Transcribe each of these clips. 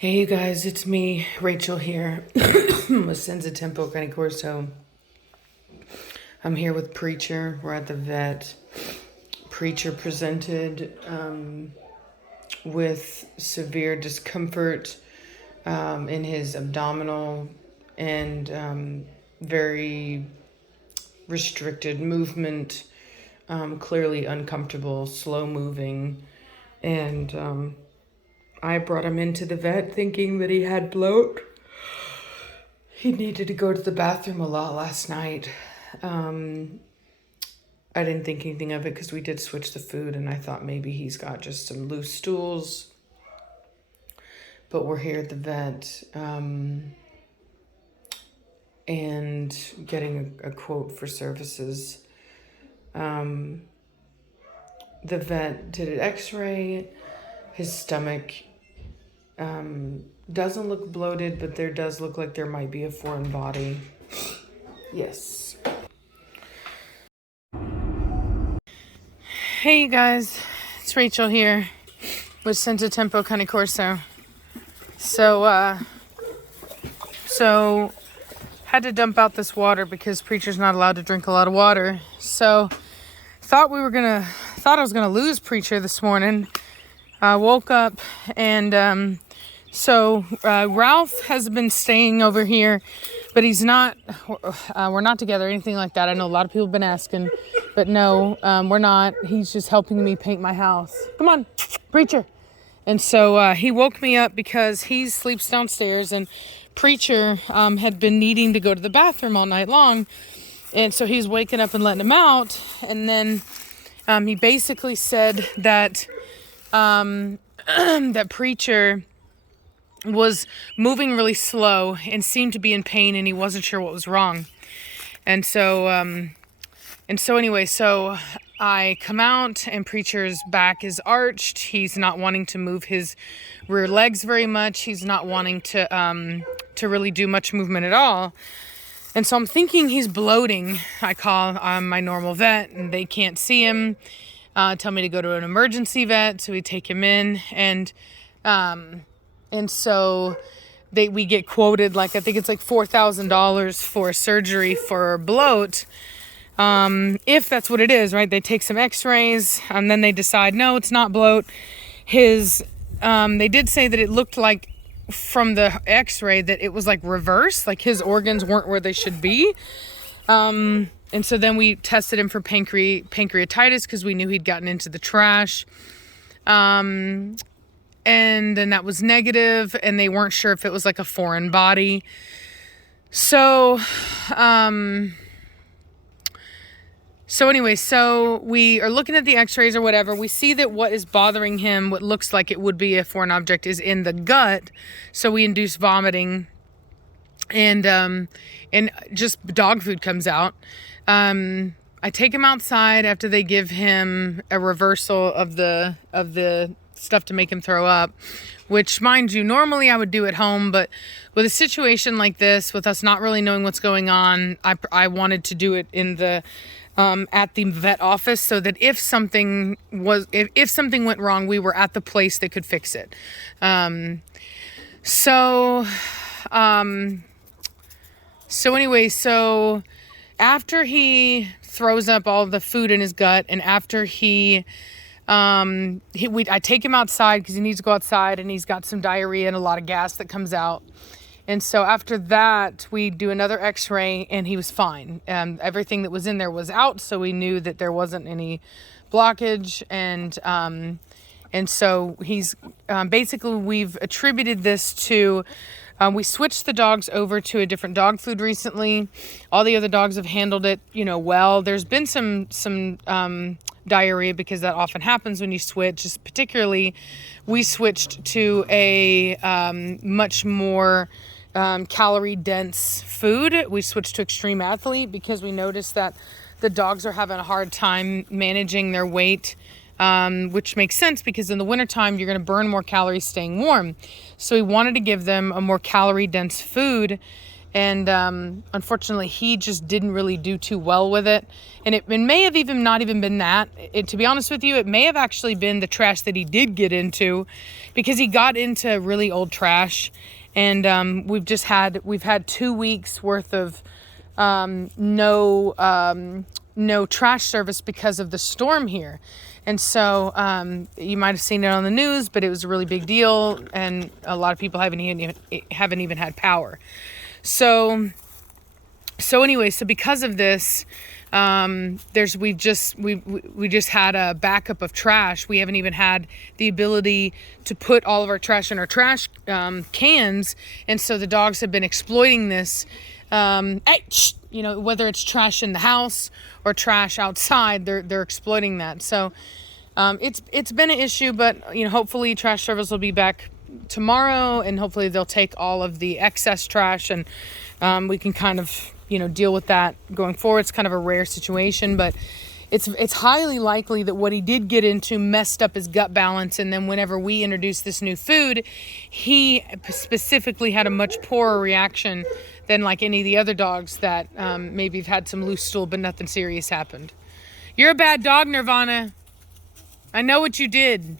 Hey, you guys, it's me, Rachel here with Senza Tempo Cane Corso. I'm here with Preacher. We're at the vet. Preacher presented with severe discomfort in his abdominal and very restricted movement, clearly uncomfortable, slow moving, and I brought him into the vet thinking that he had bloat. He needed to go to the bathroom a lot last night. I didn't think anything of it because we did switch the food and I thought maybe he's got just some loose stools. But we're here at the vet and getting a quote for services. The vet did an x-ray. His stomach doesn't look bloated, but there does look like there might be a foreign body. Yes. Hey, you guys. It's Rachel here with Senza Tempo Cane Corso. So had to dump out this water because Preacher's not allowed to drink a lot of water. So thought I was gonna lose Preacher this morning. Woke up and so Ralph has been staying over here, but he's not. We're not together or anything like that. I know a lot of people have been asking, but no, we're not. He's just helping me paint my house. Come on, Preacher. And so he woke me up because he sleeps downstairs, and Preacher had been needing to go to the bathroom all night long, and so he's waking up and letting him out. And then he basically said that that Preacher was moving really slow and seemed to be in pain, and he wasn't sure what was wrong. And so anyway, so I come out and Preacher's back is arched. He's not wanting to move his rear legs very much. He's not wanting to really do much movement at all. And so I'm thinking he's bloating. I call my normal vet and they can't see him. Tell me to go to an emergency vet. So we take him in and so we get quoted, like, I think it's like $4,000 for surgery for bloat. If that's what it is, right? They take some x-rays and then they decide, no, it's not bloat. They did say that it looked like from the x-ray that it was like reverse, like his organs weren't where they should be. And so then we tested him for pancreatitis because we knew he'd gotten into the trash. And then that was negative, and they weren't sure if it was like a foreign body. So anyway, so we are looking at the x-rays or whatever. We see that what is bothering him, what looks like it would be a foreign object, is in the gut. So we induce vomiting, and just dog food comes out. I take him outside after they give him a reversal of the stuff to make him throw up, which, mind you, normally I would do at home, but with a situation like this, with us not really knowing what's going on, I wanted to do it in the at the vet office, so that if something went wrong, we were at the place that could fix it. So anyway, so after he throws up all the food in his gut, and after I take him outside because he needs to go outside, and he's got some diarrhea and a lot of gas that comes out. And so after that, we do another x-ray, and he was fine. Everything that was in there was out, so we knew that there wasn't any blockage. And so he's basically, we've attributed this to, we switched the dogs over to a different dog food recently. All the other dogs have handled it, well. There's been some diarrhea because that often happens when you switch. Just particularly, we switched to a much more calorie dense food. We switched to Extreme Athlete because we noticed that the dogs are having a hard time managing their weight, which makes sense because in the wintertime, you're going to burn more calories staying warm. So we wanted to give them a more calorie dense food. And unfortunately, he just didn't really do too well with it. And it may have even not even been that. To be honest with you, it may have actually been the trash that he did get into, because he got into really old trash. And we've had 2 weeks worth of no trash service because of the storm here. And so you might have seen it on the news, but it was a really big deal, and a lot of people haven't even had power. So anyway, so because of this, we just had a backup of trash. We haven't even had the ability to put all of our trash in our trash cans, and so the dogs have been exploiting this. Whether it's trash in the house or trash outside, they're exploiting that. So it's been an issue, but hopefully trash service will be back tomorrow, and hopefully they'll take all of the excess trash, and we can kind of deal with that going forward. It's kind of a rare situation, but it's highly likely that what he did get into messed up his gut balance, and then whenever we introduced this new food, he specifically had a much poorer reaction than like any of the other dogs that maybe have had some loose stool, but nothing serious happened. You're a bad dog, Nirvana. I know what you did.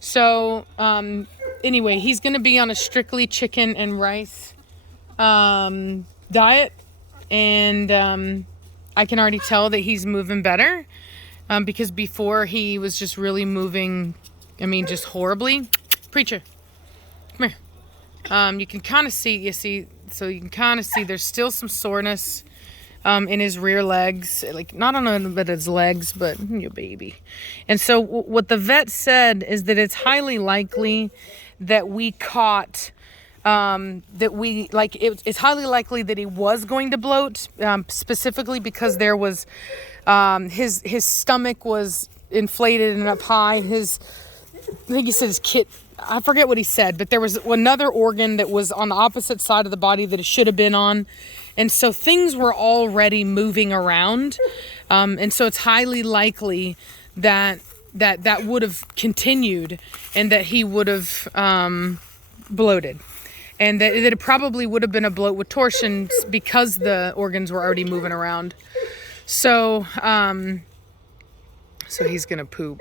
So anyway, he's going to be on a strictly chicken and rice diet, and I can already tell that he's moving better, because before he was just really moving, just horribly. Preacher, come here. You can kind of see, there's still some soreness in his rear legs, like not on his legs, but your baby. And so what the vet said is that it's highly likely that we caught it's highly likely that he was going to bloat, specifically because there was his stomach was inflated and up high. I think he said his I forget what he said, but there was another organ that was on the opposite side of the body that it should have been on. And so things were already moving around. And so it's highly likely that would have continued, and that he would have bloated. And that it probably would have been a bloat with torsions because the organs were already moving around. So he's going to poop.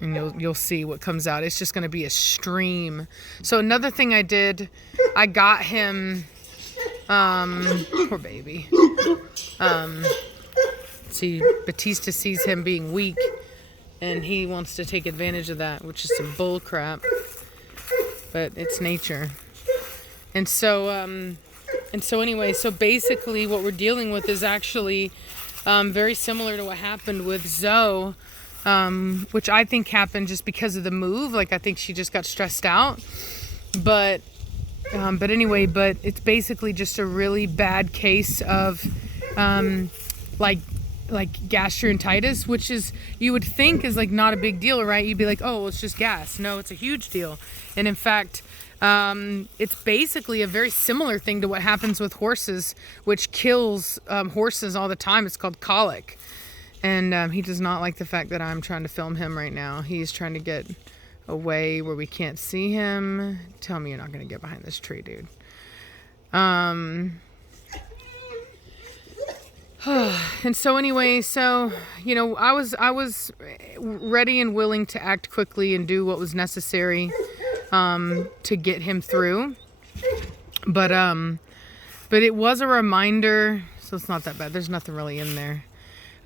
And you'll see what comes out. It's just going to be a stream. So another thing I did, I got him, poor baby. See, Batista sees him being weak, and he wants to take advantage of that, which is some bull crap. But it's nature. And so anyway, so basically what we're dealing with is actually very similar to what happened with Zoe. Which I think happened just because of the move. Like, I think she just got stressed out. But anyway, it's basically just a really bad case of, like gastroenteritis, which is, you would think is like not a big deal, right? You'd be like, oh, well, it's just gas. No, it's a huge deal. And in fact, it's basically a very similar thing to what happens with horses, which kills horses all the time. It's called colic. And he does not like the fact that I'm trying to film him right now. He's trying to get away where we can't see him. Tell me you're not going to get behind this tree, dude. And so anyway, I was ready and willing to act quickly and do what was necessary to get him through. But it was a reminder, so it's not that bad. There's nothing really in there.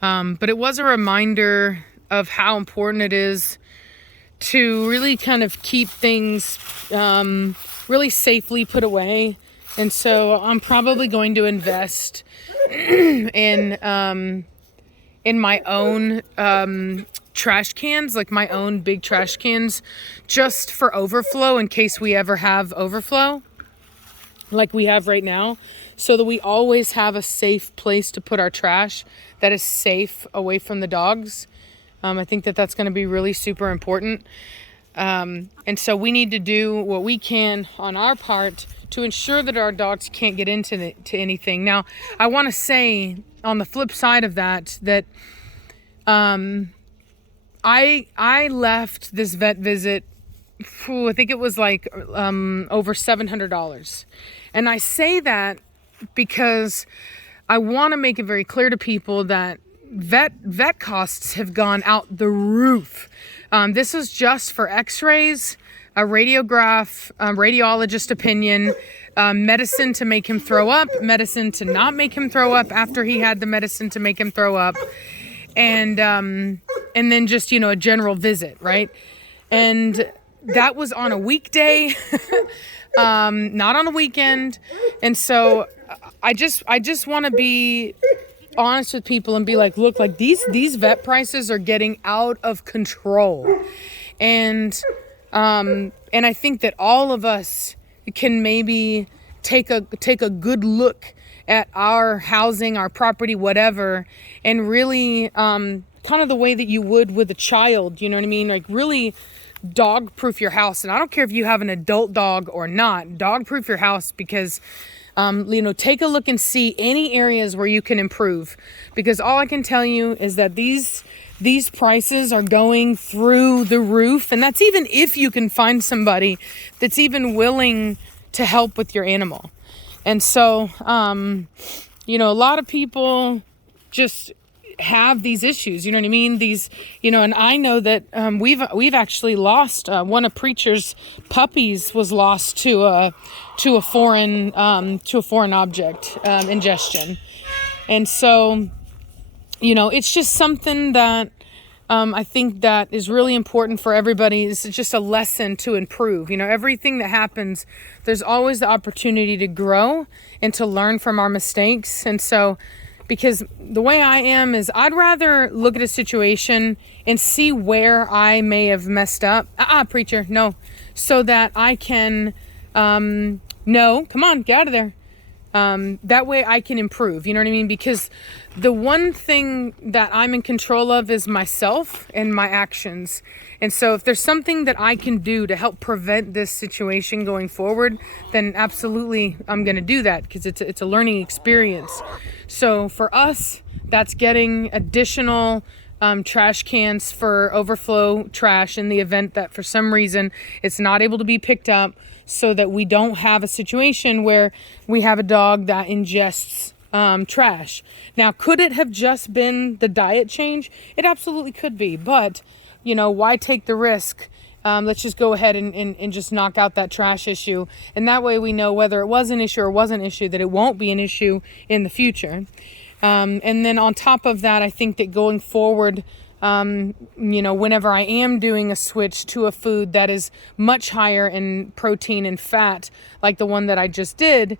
But it was a reminder of how important it is to really kind of keep things really safely put away. And so I'm probably going to invest in my own trash cans, like my own big trash cans, just for overflow in case we ever have overflow like we have right now, so that we always have a safe place to put our trash that is safe away from the dogs. I think that's going to be really super important. And so we need to do what we can on our part to ensure that our dogs can't get into anything. Now, I want to say on the flip side of that I left this vet visit I think it was like over $700. And I say that because I want to make it very clear to people that vet costs have gone out the roof. This is just for x-rays, a radiograph, radiologist opinion, medicine to make him throw up, medicine to not make him throw up after he had the medicine to make him throw up, and then just, you know, a general visit, right? And that was on a weekday, not on a weekend. And so I just want to be honest with people and be like, look, like these vet prices are getting out of control. And I think that all of us can maybe take a good look at our housing, our property, whatever, and really kind of the way that you would with a child, you know what I mean? Like really dog proof your house. And I don't care if you have an adult dog or not, dog proof your house, because you know, take a look and see any areas where you can improve, because all I can tell you is that these prices are going through the roof. And that's even if you can find somebody that's even willing to help with your animal. And so, you know, a lot of people just have these issues, you know what I mean? These, you know, and I know that we've actually lost one of Preacher's puppies was lost to a foreign object ingestion. And so, you know, it's just something that I think that is really important for everybody. It's just a lesson to improve. You know, everything that happens, there's always the opportunity to grow and to learn from our mistakes. And so, because the way I am is I'd rather look at a situation and see where I may have messed up. Preacher, no. So that I can, no, come on, get out of there. That way I can improve, you know what I mean? Because the one thing that I'm in control of is myself and my actions. And so if there's something that I can do to help prevent this situation going forward, then absolutely I'm going to do that, because it's a learning experience. So for us, that's getting additional trash cans for overflow trash in the event that for some reason it's not able to be picked up, so that we don't have a situation where we have a dog that ingests trash. Now, could it have just been the diet change? It absolutely could be, but you know, why take the risk? Let's just go ahead and just knock out that trash issue. And that way we know whether it was an issue or wasn't an issue, that it won't be an issue in the future. And then on top of that, I think that going forward, you know, whenever I am doing a switch to a food that is much higher in protein and fat, like the one that I just did,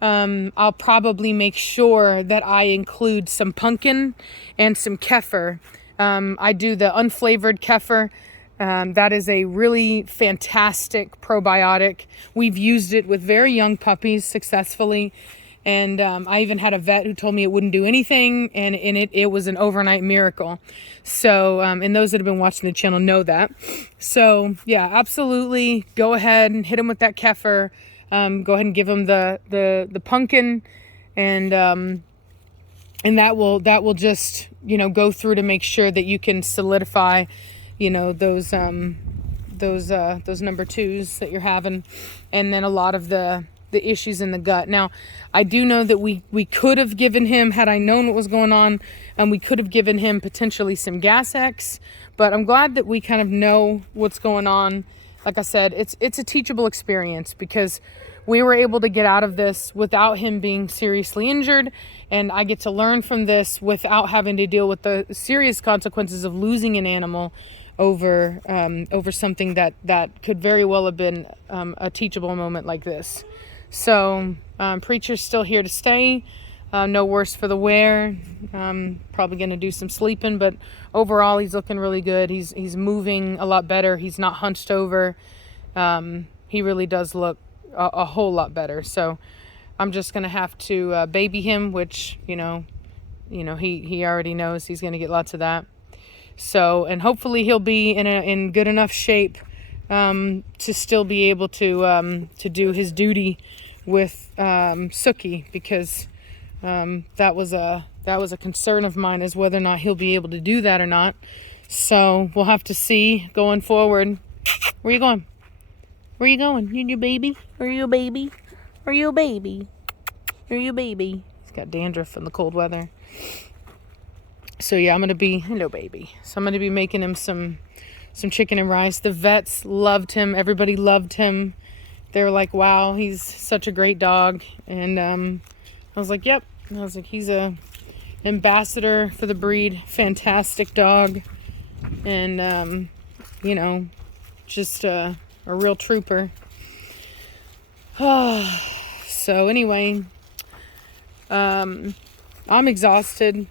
I'll probably make sure that I include some pumpkin and some kefir. I do the unflavored kefir. That is a really fantastic probiotic. We've used it with very young puppies successfully. And I even had a vet who told me it wouldn't do anything, and it was an overnight miracle. So, and those that have been watching the channel know that. So, yeah, absolutely. Go ahead and hit them with that kefir. Go ahead and give them the pumpkin, and that will just, you know, go through to make sure that you can solidify, you know, those number twos that you're having, and then a lot of the issues in the gut. Now, I do know that we could have given him, had I known what was going on, and we could have given him potentially some Gas X, but I'm glad that we kind of know what's going on. Like I said, it's a teachable experience, because we were able to get out of this without him being seriously injured, and I get to learn from this without having to deal with the serious consequences of losing an animal over something that could very well have been a teachable moment like this. So Preacher's still here to stay. No worse for the wear. Probably going to do some sleeping, but overall he's looking really good. He's moving a lot better. He's not hunched over. He really does look a whole lot better. So I'm just going to have to baby him, which, you know, he already knows he's going to get lots of that. So, and hopefully he'll be in good enough shape to still be able to do his duty with Sookie, because that was a concern of mine, is whether or not he'll be able to do that or not. So we'll have to see going forward. Where are you going? Where you going? You baby? Are you a baby? Are you a baby? Are you a baby? He's got dandruff from the cold weather. So yeah, I'm going to be, hello baby. So I'm going to be making him some chicken and rice. The vets loved him. Everybody loved him. They were like, wow, he's such a great dog. And I was like, yep. And I was like, he's a ambassador for the breed. Fantastic dog. And, you know, just a real trooper. So anyway, I'm exhausted.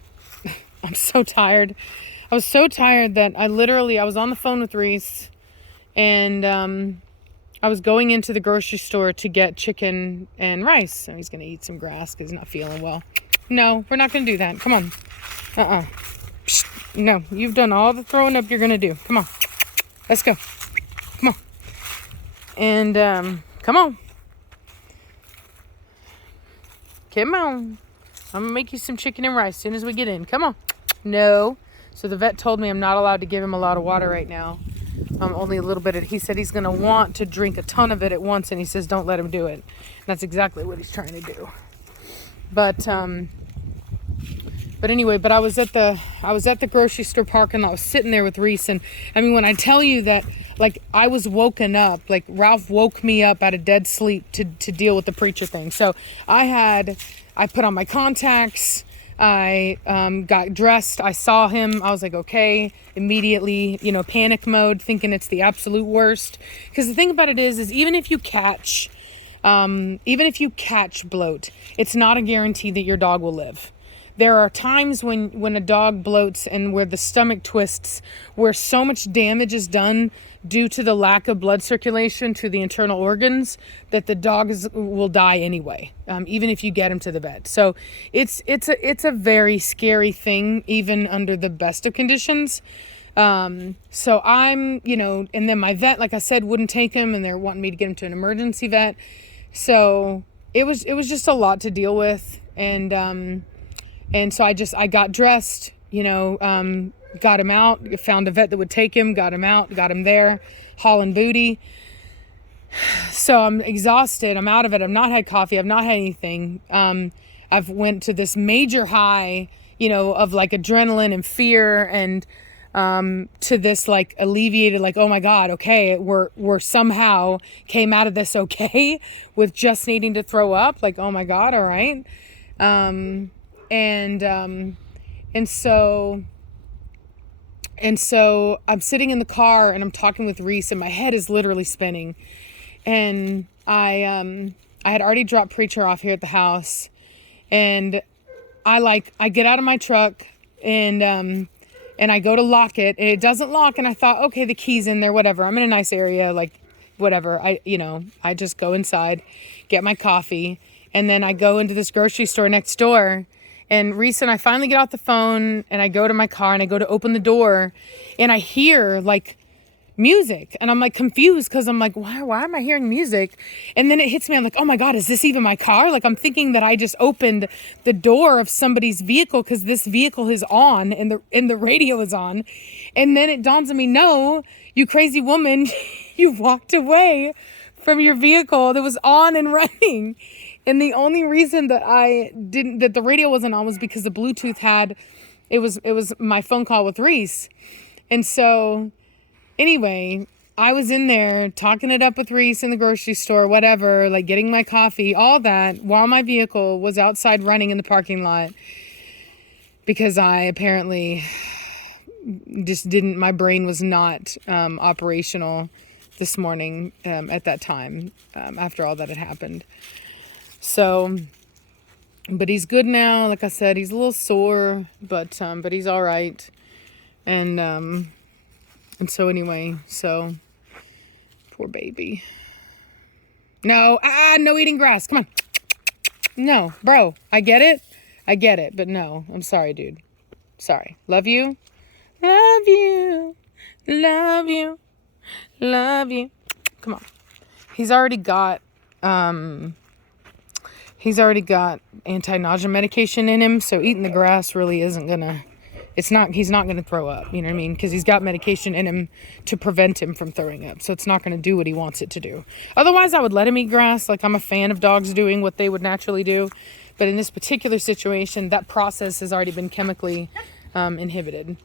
I'm so tired. I was so tired that I was on the phone with Reese, and I was going into the grocery store to get chicken and rice. So he's going to eat some grass because he's not feeling well. No, we're not going to do that. Come on. Psst. No, you've done all the throwing up you're going to do. Come on. Let's go. Come on. And come on. Come on. I'm going to make you some chicken and rice as soon as we get in. Come on. No. So the vet told me I'm not allowed to give him a lot of water right now. Only a little bit. He said he's going to want to drink a ton of it at once, and he says don't let him do it. And that's exactly what he's trying to do. But anyway, I was at the grocery store parking lot. I was sitting there with Reese, and I mean, when I tell you that, like, I was woken up, like Ralph woke me up out of dead sleep to deal with the preacher thing. So I put on my contacts. I got dressed. I saw him. I was like, okay, immediately, panic mode, thinking it's the absolute worst. Because the thing about it is even if you catch bloat, it's not a guarantee that your dog will live. There are times when a dog bloats and where the stomach twists, where so much damage is done due to the lack of blood circulation to the internal organs that the dog will die anyway, even if you get him to the vet. So it's a very scary thing, even under the best of conditions. So I'm, and then my vet, like I said, wouldn't take him, and they're wanting me to get him to an emergency vet. So it was just a lot to deal with. And so I got dressed, got him out, found a vet that would take him, got him out, got him there, hauling booty. So I'm exhausted. I'm out of it. I've not had coffee. I've not had anything. I've went to this major high, of like adrenaline and fear, and to this like alleviated, like, oh my God, okay, we're somehow came out of this okay with just needing to throw up. Like, oh my God, all right. And so I'm sitting in the car and I'm talking with Reese, and my head is literally spinning. And I had already dropped Preacher off here at the house, and I get out of my truck and I go to lock it, and it doesn't lock. And I thought, okay, the key's in there, whatever. I'm in a nice area, like whatever. I just go inside, get my coffee, and then I go into this grocery store next door. And Reese and I finally get off the phone, and I go to my car and I go to open the door, and I hear like music, and I'm like confused because I'm like, why am I hearing music? And then it hits me. I'm like, oh my God, is this even my car? Like, I'm thinking that I just opened the door of somebody's vehicle because this vehicle is on and the radio is on. And then it dawns on me, no, you crazy woman, you walked away from your vehicle that was on and running. And the only reason that that the radio wasn't on was because the Bluetooth it was my phone call with Reese. And so anyway, I was in there talking it up with Reese in the grocery store, whatever, like getting my coffee, all that, while my vehicle was outside running in the parking lot, because I apparently just my brain was not operational this morning at that time, after all that had happened. So, but he's good now. Like I said, he's a little sore, but he's all right. And so anyway, so poor baby. No, no eating grass. Come on. No, bro, I get it, but no, I'm sorry, dude. Sorry. Love you. Love you. Love you. Love you. Come on. He's already got anti-nausea medication in him, so eating the grass really isn't gonna he's not going to throw up, you know what I mean? Because he's got medication in him to prevent him from throwing up. So it's not going to do what he wants it to do. Otherwise, I would let him eat grass. Like, I'm a fan of dogs doing what they would naturally do. But in this particular situation, that process has already been chemically inhibited.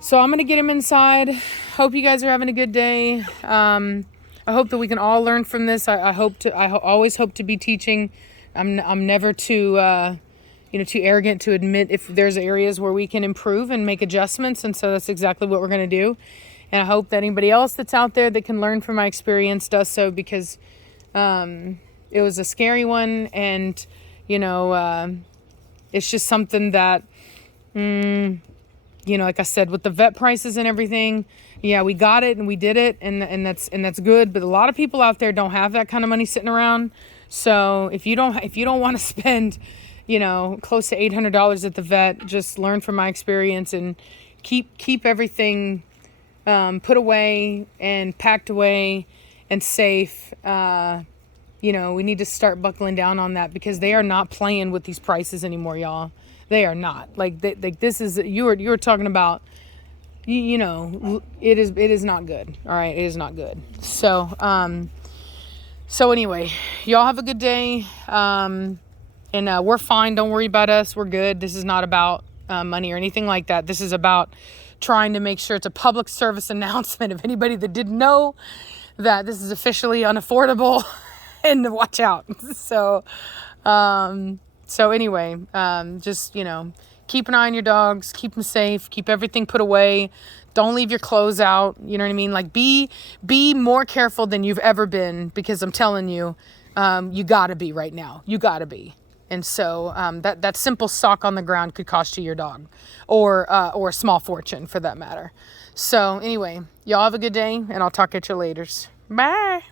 So I'm going to get him inside. Hope you guys are having a good day. I hope that we can all learn from this. I always hope to be teaching. I'm never too arrogant to admit if there's areas where we can improve and make adjustments. And so that's exactly what we're going to do. And I hope that anybody else that's out there that can learn from my experience does so, because it was a scary one. And, it's just something that, like I said, with the vet prices and everything, yeah, we got it and we did it. And that's good. But a lot of people out there don't have that kind of money sitting around. So if you don't want to spend, close to $800 at the vet, just learn from my experience and keep everything put away and packed away and safe. We need to start buckling down on that, because they are not playing with these prices anymore, y'all. They are not. This is, you were talking about, it is not good. All right, it is not good. So anyway, y'all have a good day. And we're fine. Don't worry about us. We're good. This is not about money or anything like that. This is about trying to make sure it's a public service announcement of anybody that didn't know that this is officially unaffordable and to watch out. So anyway, just, keep an eye on your dogs, keep them safe, keep everything put away. Don't leave your clothes out. You know what I mean? Like, be more careful than you've ever been, because I'm telling you, you gotta be right now. You gotta be. And so that simple sock on the ground could cost you your dog, or a small fortune for that matter. So anyway, y'all have a good day, and I'll talk at you later. Bye.